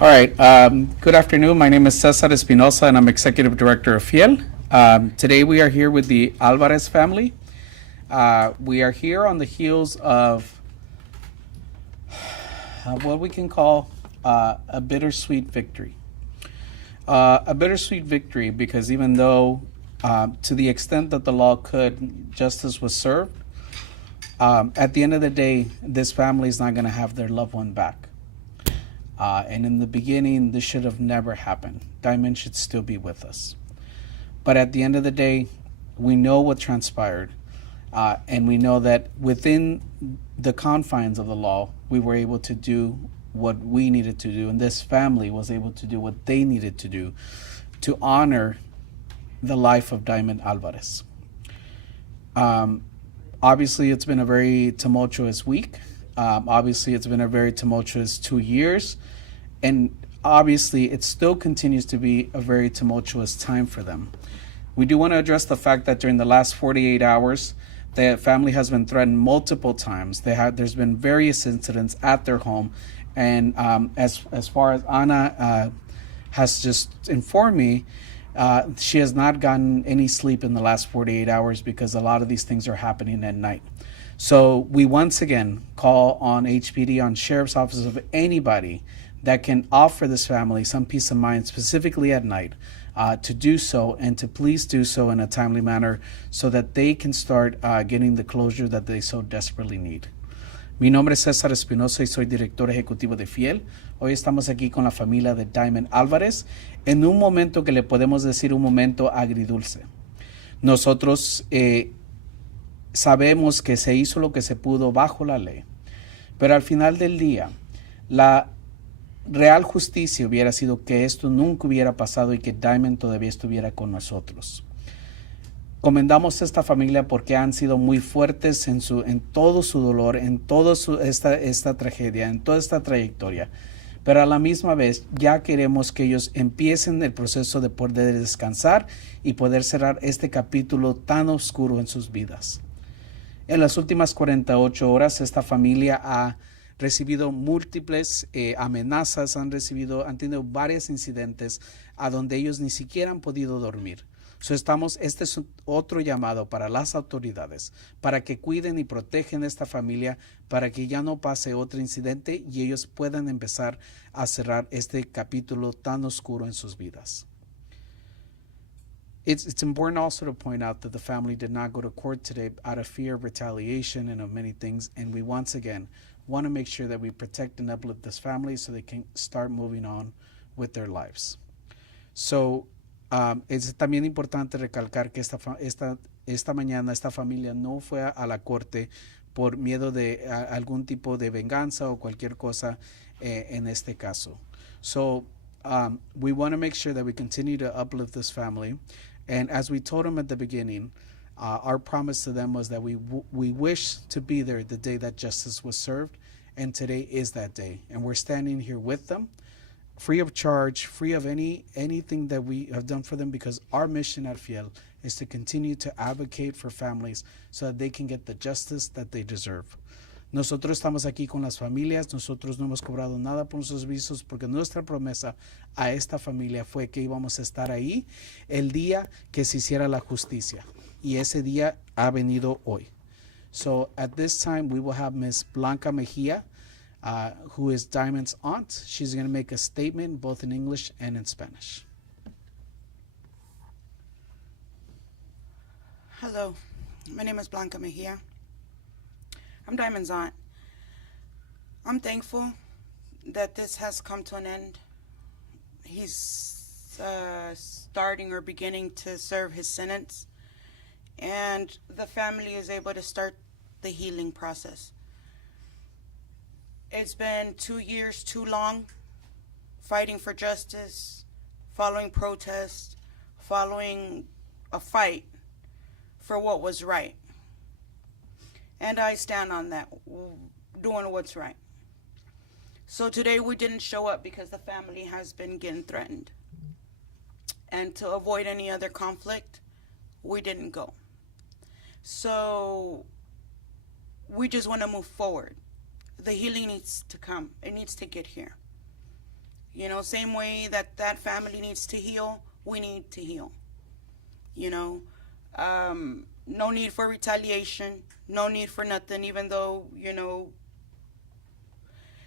All right. Good afternoon. My name is Cesar Espinosa, and I'm Executive Director of Fiel. Today we are here with the Alvarez family. We are here on the heels of what we can call a bittersweet victory. A bittersweet victory because even though, to the extent that the law could, justice was served, at the end of the day, this family is not going to have their loved one back. And in the beginning, this should have never happened. Diamond should still be with us. But at the end of the day, we know what transpired. And we know that within the confines of the law, we were able to do what we needed to do. And this family was able to do what they needed to do to honor the life of Diamond Alvarez. Obviously, it's been a very tumultuous week. Obviously, it's been a very tumultuous 2 years. And obviously, it still continues to be a very tumultuous time for them. We do want to address the fact that during the last 48 hours, the family has been threatened multiple times. There's been various incidents at their home. And as far as Ana has just informed me, she has not gotten any sleep in the last 48 hours because a lot of these things are happening at night. So we once again call on HPD, on sheriff's offices, of anybody that can offer this family some peace of mind, specifically at night, to do so and to please do so in a timely manner so that they can start getting the closure that they so desperately need. Mi nombre es César Espinosa y soy director ejecutivo de Fiel. Hoy estamos aquí con la familia de Diamond Alvarez en un momento que le podemos decir un momento agridulce. Nosotros sabemos que se hizo lo que se pudo bajo la ley, pero al final del día, la real justicia hubiera sido que esto nunca hubiera pasado y que Diamond todavía estuviera con nosotros. Comendamos a esta familia porque han sido muy fuertes en todo su dolor, en toda esta tragedia, en toda esta trayectoria. Pero a la misma vez ya queremos que ellos empiecen el proceso de poder descansar y poder cerrar este capítulo tan oscuro en sus vidas. En las últimas 48 horas esta familia ha recibido múltiples amenazas, han tenido varios incidentes a donde ellos ni siquiera han podido dormir. Este es otro llamado para las autoridades, para que cuiden y protegen a esta familia, para que ya no pase otro incidente y ellos puedan empezar a cerrar este capítulo tan oscuro en sus vidas. It's important also to point out that the family did not go to court today out of fear of retaliation and of many things, and we once again want to make sure that we protect and uplift this family so they can start moving on with their lives. So, es también importante recalcar que esta mañana esta familia no fue a la corte por miedo de algún tipo de venganza o cualquier cosa en este caso. So we want to make sure that we continue to uplift this family. And as we told them at the beginning, our promise to them was that we wish to be there the day that justice was served. And today is that day. And we're standing here with them, free of charge, free of anything that we have done for them, because our mission at Fiel is to continue to advocate for families so that they can get the justice that they deserve. Nosotros estamos aquí con las familias, nosotros no hemos cobrado nada por nuestros servicios porque nuestra promesa a esta familia fue que íbamos a estar ahí el día que se hiciera la justicia, y ese día ha venido hoy. So at this time we will have Ms. Blanca Mejia, who is Diamond's aunt. She's going to make a statement both in English and in Spanish. Hello, my name is Blanca Mejia. I'm Diamond's aunt. I'm thankful that this has come to an end. He's starting or beginning to serve his sentence, and the family is able to start the healing process. It's been 2 years too long fighting for justice, following protests, following a fight for what was right. And I stand on that, doing what's right. So today we didn't show up because the family has been getting threatened. And to avoid any other conflict, we didn't go. So we just want to move forward. The healing needs to come. It needs to get here. You know, same way that that family needs to heal, we need to heal. You know, no need for retaliation, no need for nothing, even though, you know,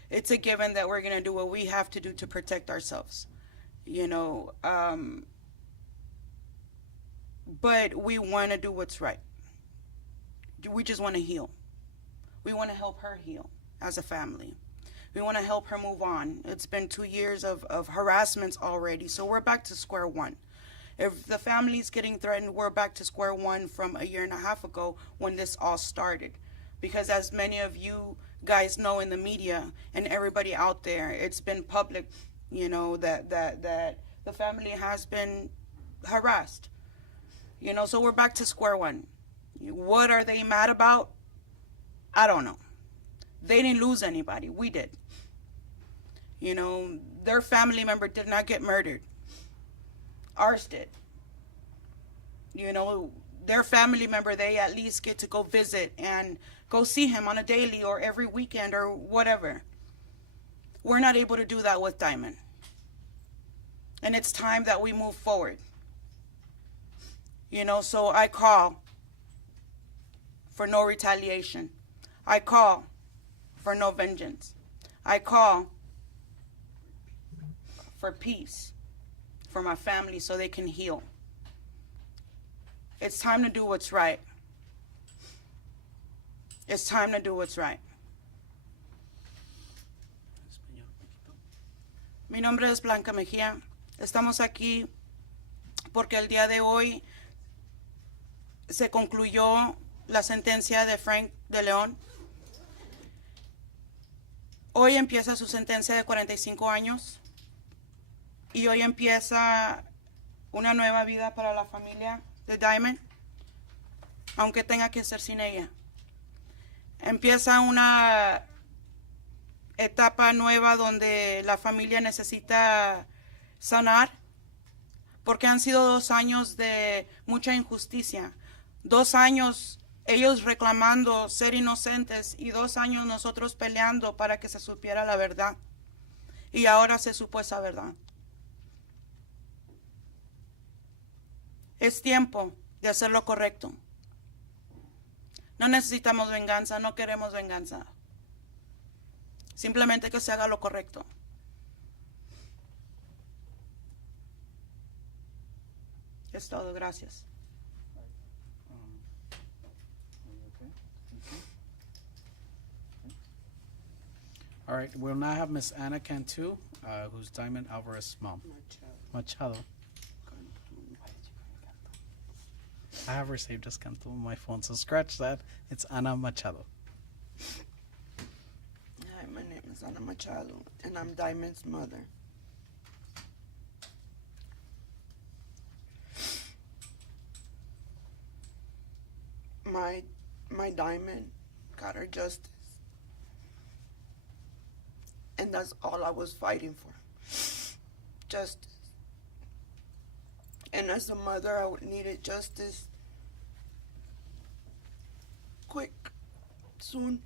it's a given that we're going to do what we have to do to protect ourselves. You know, but we want to do what's right. We just want to heal. We want to help her heal as a family. We want to help her move on. It's been 2 years of harassments already, so we're back to square one. If the family's getting threatened, we're back to square one from a year and a half ago when this all started. Because as many of you guys know in the media and everybody out there, it's been public, you know, that the family has been harassed. You know, so we're back to square one. What are they mad about? I don't know. They didn't lose anybody. We did. You know, their family member did not get murdered. Ours did. You know, their family member, they at least get to go visit and go see him on a daily or every weekend or whatever. We're not able to do that with Diamond. And it's time that we move forward. You know, so I call for no retaliation. I call for no vengeance. I call for peace for my family so they can heal. It's time to do what's right. It's time to do what's right. Mi nombre es Blanca Mejía. Estamos aquí porque el día de hoy se concluyó la sentencia de Frank DeLeon. Hoy empieza su sentencia de 45 años y hoy empieza una nueva vida para la familia de Diamond, aunque tenga que ser sin ella. Empieza una etapa nueva donde la familia necesita sanar, porque han sido 2 años de mucha injusticia, 2 años ellos reclamando ser inocentes y 2 años nosotros peleando para que se supiera la verdad. Y ahora se supo esa verdad. Es tiempo de hacer lo correcto. No necesitamos venganza, no queremos venganza. Simplemente que se haga lo correcto. Es todo, gracias. All right, we'll now have Miss Ana Cantu, who's Diamond Alvarez's mom. Machado. I have her saved as Cantu on my phone, so scratch that. It's Ana Machado. Hi, my name is Ana Machado, and I'm Diamond's mother. My Diamond got her justice. And that's all I was fighting for. Justice. And as a mother, I needed justice quick, soon.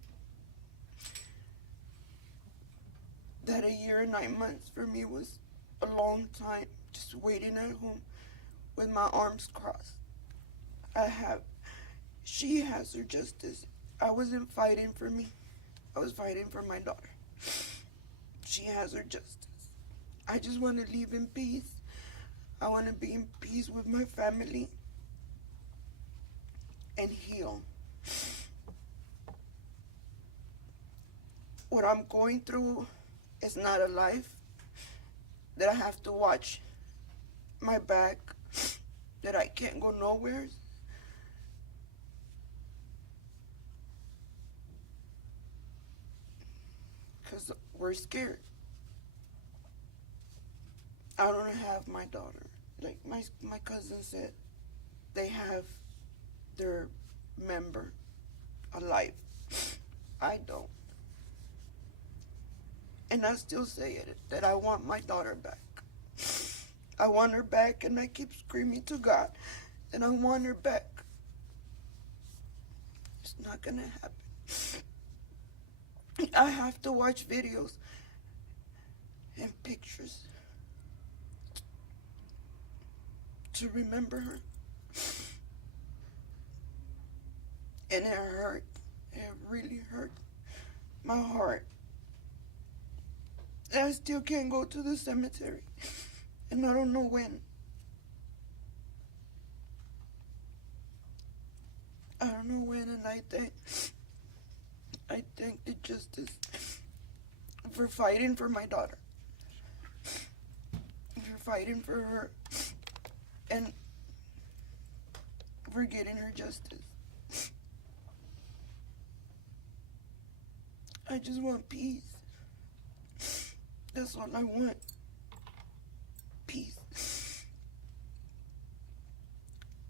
That a year and 9 months for me was a long time, just waiting at home with my arms crossed. She has her justice. I wasn't fighting for me. I was fighting for my daughter. She has her justice. I just want to live in peace. I want to be in peace with my family and heal. What I'm going through is not a life that I have to watch my back, that I can't go nowhere. Because we're scared. I don't have my daughter. Like my cousin said, they have their member alive. I don't. And I still say it, that I want my daughter back. I want her back, and I keep screaming to God that I want her back. It's not gonna happen. I have to watch videos and pictures to remember her. And it hurt. It really hurt my heart. I still can't go to the cemetery. And I don't know when. I don't know when, and I thank the justice for fighting for my daughter. For fighting for her. And for getting her justice. I just want peace. That's all I want. Peace.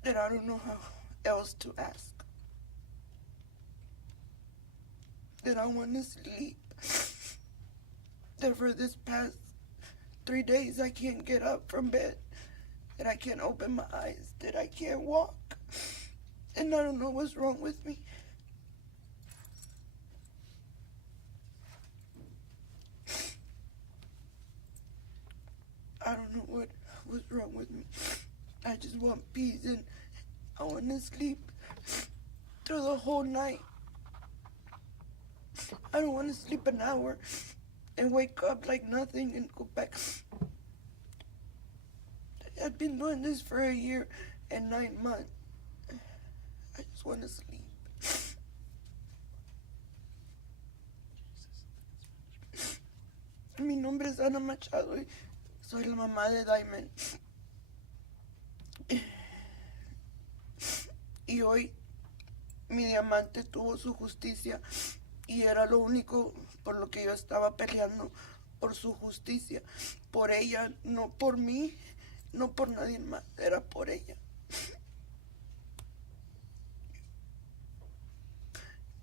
That I don't know how else to ask. That I want to sleep. That for this past 3 days I can't get up from bed. That I can't open my eyes. That I can't walk. And I don't know what's wrong with me. I don't know what's wrong with me. I just want peace, and I want to sleep through the whole night. I don't want to sleep an hour and wake up like nothing and go back. I've been doing this for 1 year and 9 months. I just want to sleep. Mi nombre es Ana Machado y soy la mamá de Diamond. Y hoy mi diamante tuvo su justicia y era lo único por lo que yo estaba peleando, por su justicia, por ella, no por mí, no por nadie más, era por ella.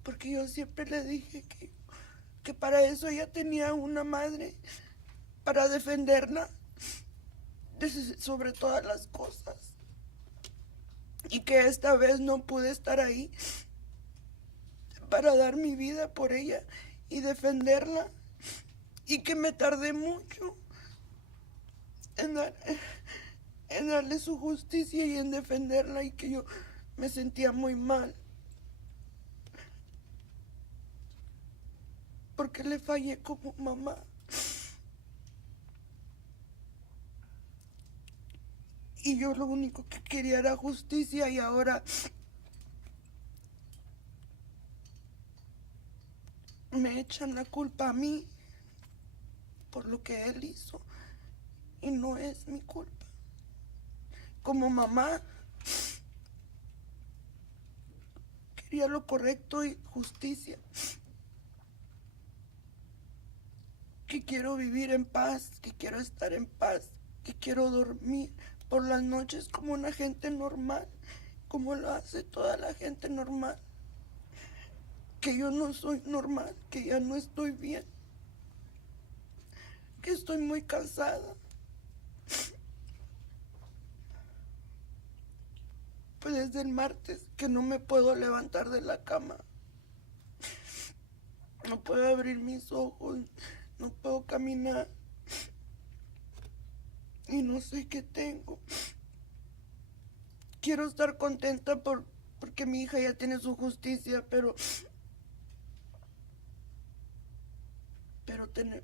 Porque yo siempre le dije que para eso ella tenía una madre, para defenderla sobre todas las cosas. Y que esta vez no pude estar ahí para dar mi vida por ella y defenderla. Y que me tardé mucho en darle su justicia y en defenderla, y que yo me sentía muy mal. Porque le fallé como mamá. Y yo lo único que quería era justicia, y ahora me echan la culpa a mí por lo que él hizo. Y no es mi culpa. Como mamá, quería lo correcto y justicia. Que quiero vivir en paz, que quiero estar en paz, que quiero dormir por las noches como una gente normal, como lo hace toda la gente normal. Que yo no soy normal, que ya no estoy bien, que estoy muy cansada. Pues desde el martes que no me puedo levantar de la cama. No puedo abrir mis ojos, no puedo caminar. Y no sé qué tengo. Quiero estar contenta porque mi hija ya tiene su justicia, pero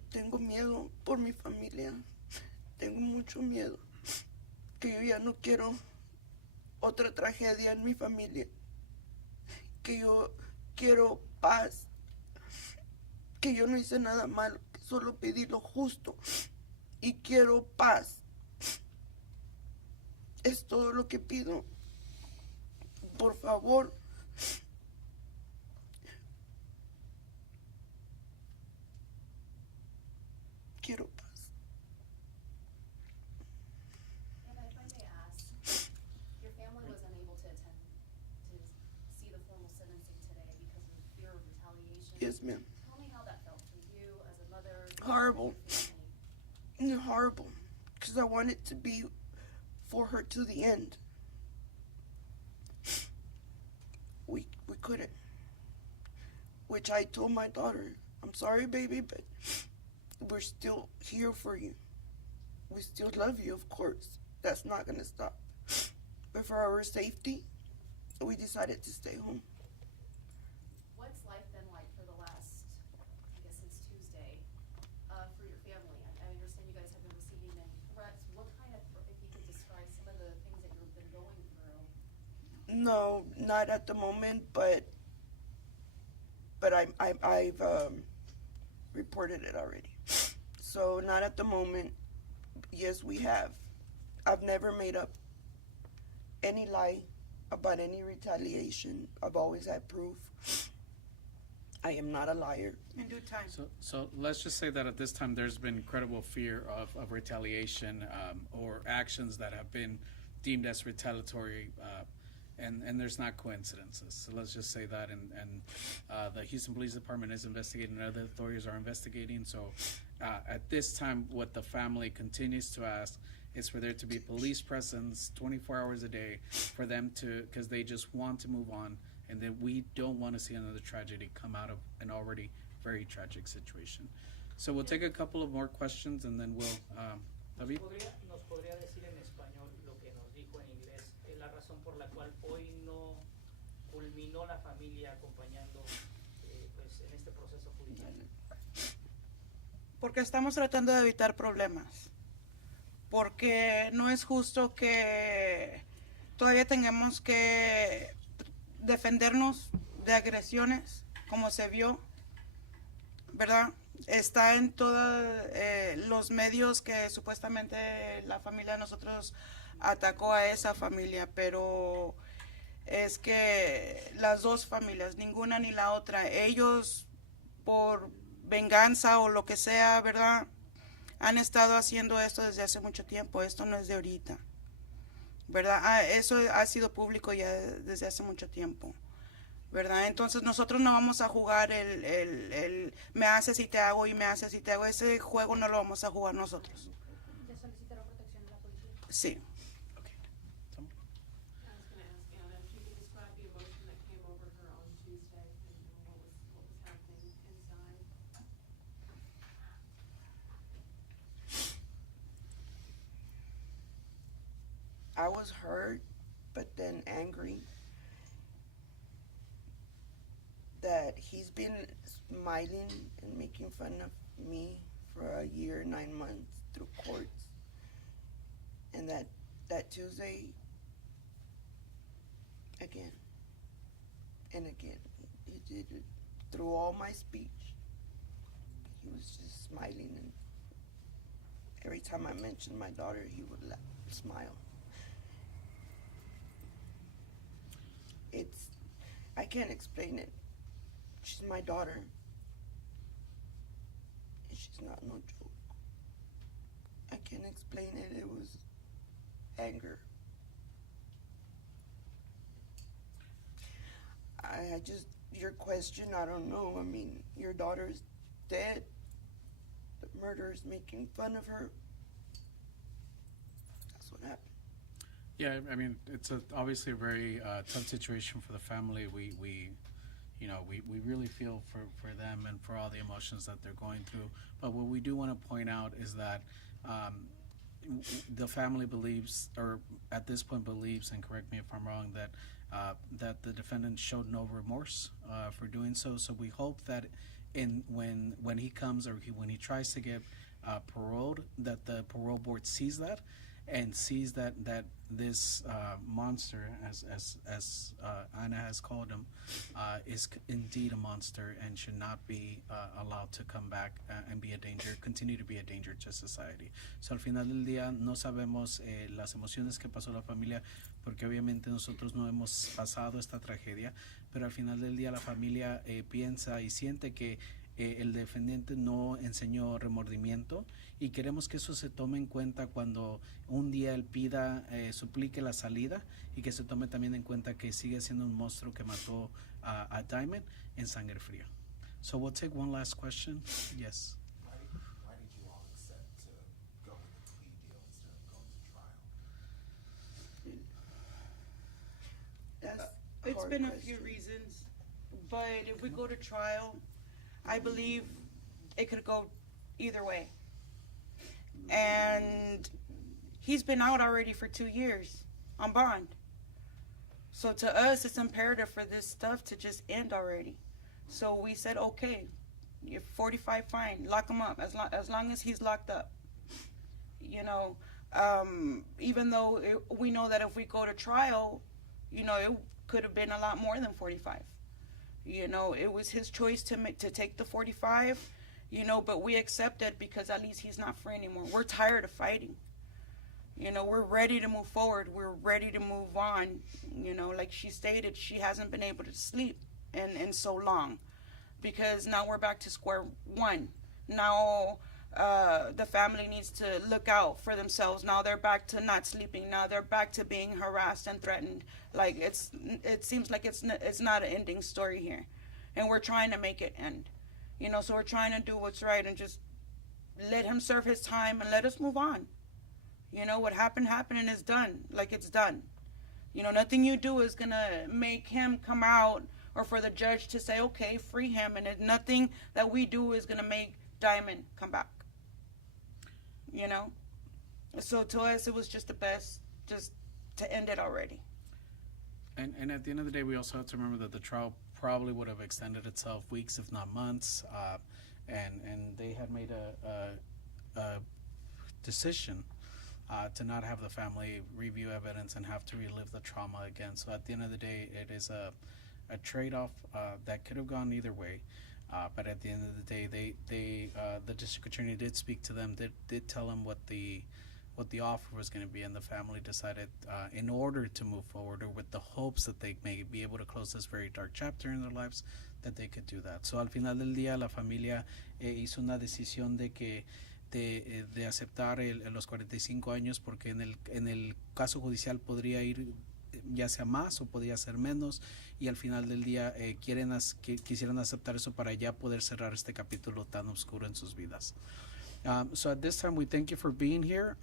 tengo miedo por mi familia. Tengo mucho miedo. Que yo ya no quiero otra tragedia en mi familia. Que yo quiero paz. Que yo no hice nada malo, que solo pedí lo justo. Y quiero paz. Es todo lo que pido. Por favor. Quiero paz. And if I may ask, your family was unable to attend to see the formal sentencing today because of fear of retaliation. Yes, ma'am. Tell me how that felt for you as a mother. Horrible. and your family. Horrible. Because I want it to be for her to the end. We couldn't. Which I told my daughter, I'm sorry, baby, but we're still here for you. We still love you, of course. That's not gonna stop. But for our safety, we decided to stay home. What's life been like for the last, I guess since Tuesday, for your family? I understand you guys have been receiving many threats. What kind of, if you could describe some of the things that you've been going through? No, not at the moment, but I've reported it already. So not at the moment. Yes, we have. I've never made up any lie about any retaliation. I've always had proof. I am not a liar. In due time. So let's just say that at this time there's been credible fear of retaliation or actions that have been deemed as retaliatory, and there's not coincidences. So let's just say that, and the Houston Police Department is investigating, and other authorities are investigating. So at this time, what the family continues to ask is for there to be police presence 24 hours a day for them to, because they just want to move on, and that we don't want to see another tragedy come out of an already very tragic situation. So we'll take a couple of more questions, and then we'll, David? ¿Nos podría decir en español lo que nos dijo en inglés? La razón por la cual hoy no culminó la familia acompañando pues, en este proceso judicial. Porque estamos tratando de evitar problemas. Porque no es justo que todavía tengamos que defendernos de agresiones, como se vio, ¿verdad? Está en todos los medios que supuestamente la familia de nosotros atacó a esa familia, pero es que las dos familias, ninguna ni la otra, ellos por venganza o lo que sea, ¿verdad? Han estado haciendo esto desde hace mucho tiempo, esto no es de ahorita, ¿verdad? Eso ha sido público ya desde hace mucho tiempo, ¿verdad? Entonces nosotros no vamos a jugar el me haces y te hago y me haces y te hago, ese juego no lo vamos a jugar nosotros. ¿Ya solicitaron protección a la policía? Sí. I was going to ask Anna if she could describe the emotion that came over her on Tuesday and what was happening inside. I was hurt, but then angry that he's been smiling and making fun of me for a year, 9 months through courts. And that Tuesday, again and again, he did it through all my speech. He was just smiling, and every time I mentioned my daughter, he would smile. I can't explain it. She's my daughter. And she's not no joke. I can't explain it. It was anger. I just, your question, I don't know. I mean, your daughter's dead. The murderer's making fun of her. That's what happened. Yeah, I mean, it's obviously a very tough situation for the family. We really feel for them and for all the emotions that they're going through. But what we do want to point out is that the family believes, or at this point believes, and correct me if I'm wrong, that the defendant showed no remorse for doing so. So we hope that when he comes, or when he tries to get paroled, that the parole board sees that and sees that this monster, as Anna has called him, is indeed a monster and should not be allowed to come back and be a danger, continue to be a danger to society. So al final del día no sabemos las emociones que pasó la familia, porque obviamente nosotros no hemos pasado esta tragedia, pero al final del día la familia piensa y siente que el defendente no enseñó remordimiento, y queremos que eso se tome en cuenta cuando un día él pida, suplique la salida, y que se tome también en cuenta que sigue siendo un monstruo que mató a Diamond en sangre fría. So we'll take one last question. Yes. Why did you all accept to go with the plea deal instead of going to trial? That's It's hard been a question. few reasons, but if we go to trial, I believe it could go either way. And he's been out already for 2 years on bond. So to us, it's imperative for this stuff to just end already. So we said, okay, you're 45, fine, lock him up as long as he's locked up. You know, even though we know that if we go to trial, you know, it could have been a lot more than 45. You know, it was his choice to take the 45, you know, but we accept it because at least he's not free anymore. We're tired of fighting. You know, we're ready to move forward. We're ready to move on. You know, like she stated, she hasn't been able to sleep in so long because now we're back to square one. Now the family needs to look out for themselves. Now they're back to not sleeping. Now they're back to being harassed and threatened. Like it seems like it's not an ending story here, and we're trying to make it end. You know, so we're trying to do what's right and just let him serve his time and let us move on. You know, what happened and it's done. Like, it's done. You know, nothing you do is going to make him come out or for the judge to say, okay, free him. And nothing that we do is going to make Diamond come back. You know? So to us, it was just the best just to end it already. And at the end of the day, we also have to remember that the trial probably would have extended itself weeks, if not months. And they had made a decision to not have the family review evidence and have to relive the trauma again. So at the end of the day, it is a trade-off that could have gone either way. But at the end of the day, the district attorney did speak to them, did tell them what the offer was going to be, and the family decided, in order to move forward, or with the hopes that they may be able to close this very dark chapter in their lives, that they could do that. So al final del día, la familia hizo una decisión de aceptar los 45 años, porque en el caso judicial podría ir ya sea más o podría ser menos, y al final del día quisieran aceptar eso para ya poder cerrar este capítulo tan oscuro en sus vidas. So at this time, we thank you for being here.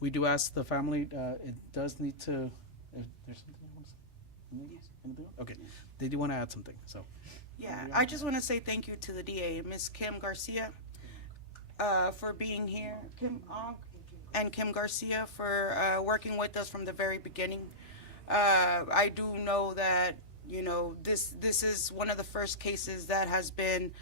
We do ask the family, it does need to, if there's something you want to say? Anything else? Okay, they do want to add something, so. Yeah, I just want to say thank you to the DA, Ms. Kim Garcia, for being here, Kim Og, and Kim Garcia for working with us from the very beginning. I do know that, you know, this is one of the first cases that has been,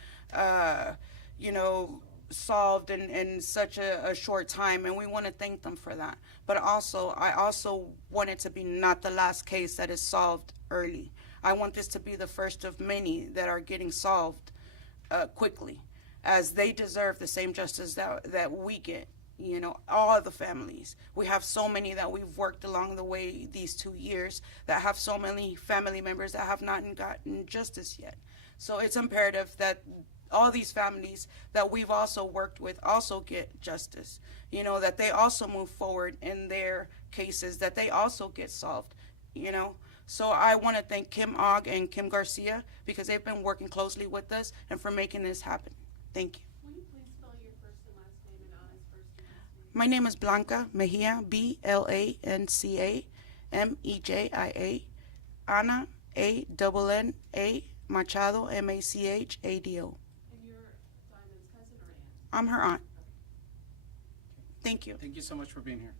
you know, solved in such a short time, and we want to thank them for that. But I also want it to be not the last case that is solved early. I want this to be the first of many that are getting solved quickly, as they deserve the same justice that we get. You know, all the families. We have so many that we've worked along the way these 2 years that have so many family members that have not gotten justice yet. So it's imperative that all these families that we've also worked with also get justice. You know, that they also move forward in their cases, that they also get solved, you know. So I want to thank Kim Og and Kim Garcia because they've been working closely with us and for making this happen. Thank you. Will you please spell your first and last name and Ana's first and last name? My name is Blanca Mejia, BlancaMejia. Ana, ANNA Machado, Machado. And you're Diamond's cousin or aunt? I'm her aunt. Thank you. Thank you so much for being here.